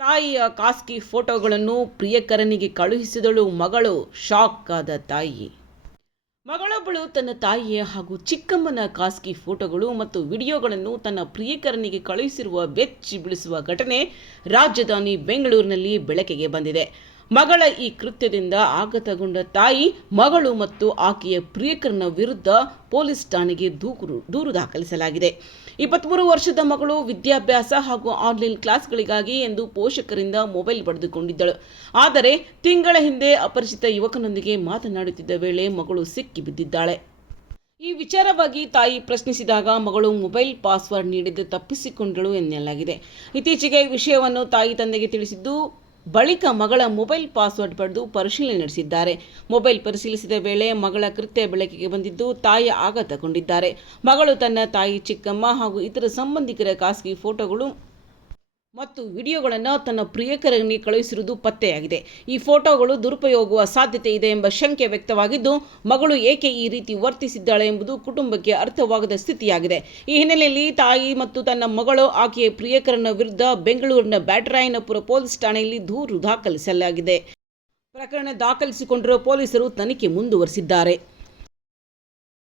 ತಾಯಿಯ ಖಾಸಗಿ ಫೋಟೋಗಳನ್ನು ಪ್ರಿಯಕರನಿಗೆ ಕಳುಹಿಸಿದಳು ಮಗಳು. ಶಾಕ್ ಆದ ತಾಯಿ. ಮಗಳೊಬ್ಬಳು ತನ್ನ ತಾಯಿಯ ಹಾಗೂ ಚಿಕ್ಕಮ್ಮನ ಖಾಸಗಿ ಫೋಟೋಗಳು ಮತ್ತು ವಿಡಿಯೋಗಳನ್ನು ತನ್ನ ಪ್ರಿಯಕರನಿಗೆ ಕಳುಹಿಸಿರುವ ಬೆಚ್ಚಿ ಬೀಳಿಸುವ ಘಟನೆ ರಾಜಧಾನಿ ಬೆಂಗಳೂರಿನಲ್ಲಿ ಬೆಳಕಿಗೆ ಬಂದಿದೆ. ಮಗಳ ಈ ಕೃತ್ಯದಿಂದ ಆಘಾತಗೊಂಡ ತಾಯಿ, ಮಗಳು ಮತ್ತು ಆಕೆಯ ಪ್ರಿಯಕರನ ವಿರುದ್ಧ ಪೊಲೀಸ್ ಠಾಣೆಗೆ ದೂರು ದಾಖಲಿಸಲಾಗಿದೆ. 23 ವರ್ಷದ ಮಗಳು ವಿದ್ಯಾಭ್ಯಾಸ ಹಾಗೂ ಆನ್ಲೈನ್ ಕ್ಲಾಸ್ಗಳಿಗಾಗಿ ಎಂದು ಪೋಷಕರಿಂದ ಮೊಬೈಲ್ ಪಡೆದುಕೊಂಡಿದ್ದಳು. ಆದರೆ ತಿಂಗಳ ಹಿಂದೆ ಅಪರಿಚಿತ ಯುವಕನೊಂದಿಗೆ ಮಾತನಾಡುತ್ತಿದ್ದ ವೇಳೆ ಮಗಳು ಸಿಕ್ಕಿ ಬಿದ್ದಿದ್ದಾಳೆ. ಈ ವಿಚಾರವಾಗಿ ತಾಯಿ ಪ್ರಶ್ನಿಸಿದಾಗ ಮಗಳು ಮೊಬೈಲ್ ಪಾಸ್ವರ್ಡ್ ನೀಡಿದ್ದು ತಪ್ಪಿಸಿಕೊಂಡಳು ಎನ್ನಲಾಗಿದೆ. ಇತ್ತೀಚೆಗೆ ಈ ವಿಷಯವನ್ನು ತಾಯಿ ತಂದೆಗೆ ತಿಳಿಸಿದ್ದು, ಬಳಿಕ ಮಗಳ ಮೊಬೈಲ್ ಪಾಸ್ವರ್ಡ್ ಪಡೆದು ಪರಿಶೀಲನೆ ನಡೆಸಿದ್ದಾರೆ. ಮೊಬೈಲ್ ಪರಿಶೀಲಿಸಿದ ವೇಳೆ ಮಗಳ ಕೃತ್ಯ ಬೆಳಕಿಗೆ ಬಂದಿದ್ದು, ತಾಯಿ ಆಘಾತಗೊಂಡಿದ್ದಾರೆ. ಮಗಳು ತನ್ನ ತಾಯಿ, ಚಿಕ್ಕಮ್ಮ ಹಾಗೂ ಇತರ ಸಂಬಂಧಿಕರ ಖಾಸಗಿ ಫೋಟೋಗಳು ಮತ್ತು ವಿಡಿಯೋಗಳನ್ನು ತನ್ನ ಪ್ರಿಯಕರನಿಗೆ ಕಳುಹಿಸಿರುವುದು ಪತ್ತೆಯಾಗಿದೆ. ಈ ಫೋಟೋಗಳು ದುರುಪಯೋಗವಾಗುವ ಸಾಧ್ಯತೆ ಇದೆ ಎಂಬ ಶಂಕೆ ವ್ಯಕ್ತವಾಗಿದ್ದು, ಮಗಳು ಏಕೆ ಈ ರೀತಿ ವರ್ತಿಸಿದ್ದಾಳೆ ಎಂಬುದು ಕುಟುಂಬಕ್ಕೆ ಅರ್ಥವಾಗದ ಸ್ಥಿತಿಯಾಗಿದೆ. ಈ ಹಿನ್ನೆಲೆಯಲ್ಲಿ ತಾಯಿ ಮತ್ತು ತನ್ನ ಮಗಳು ಆಕೆಯ ಪ್ರಿಯಕರನ ವಿರುದ್ಧ ಬೆಂಗಳೂರಿನ ಬ್ಯಾಟರಾಯನಪುರ ಪೊಲೀಸ್ ಠಾಣೆಯಲ್ಲಿ ದೂರು ದಾಖಲಿಸಲಾಗಿದೆ. ಪ್ರಕರಣ ದಾಖಲಿಸಿಕೊಂಡಿರುವ ಪೊಲೀಸರು ತನಿಖೆ ಮುಂದುವರೆಸಿದ್ದಾರೆ.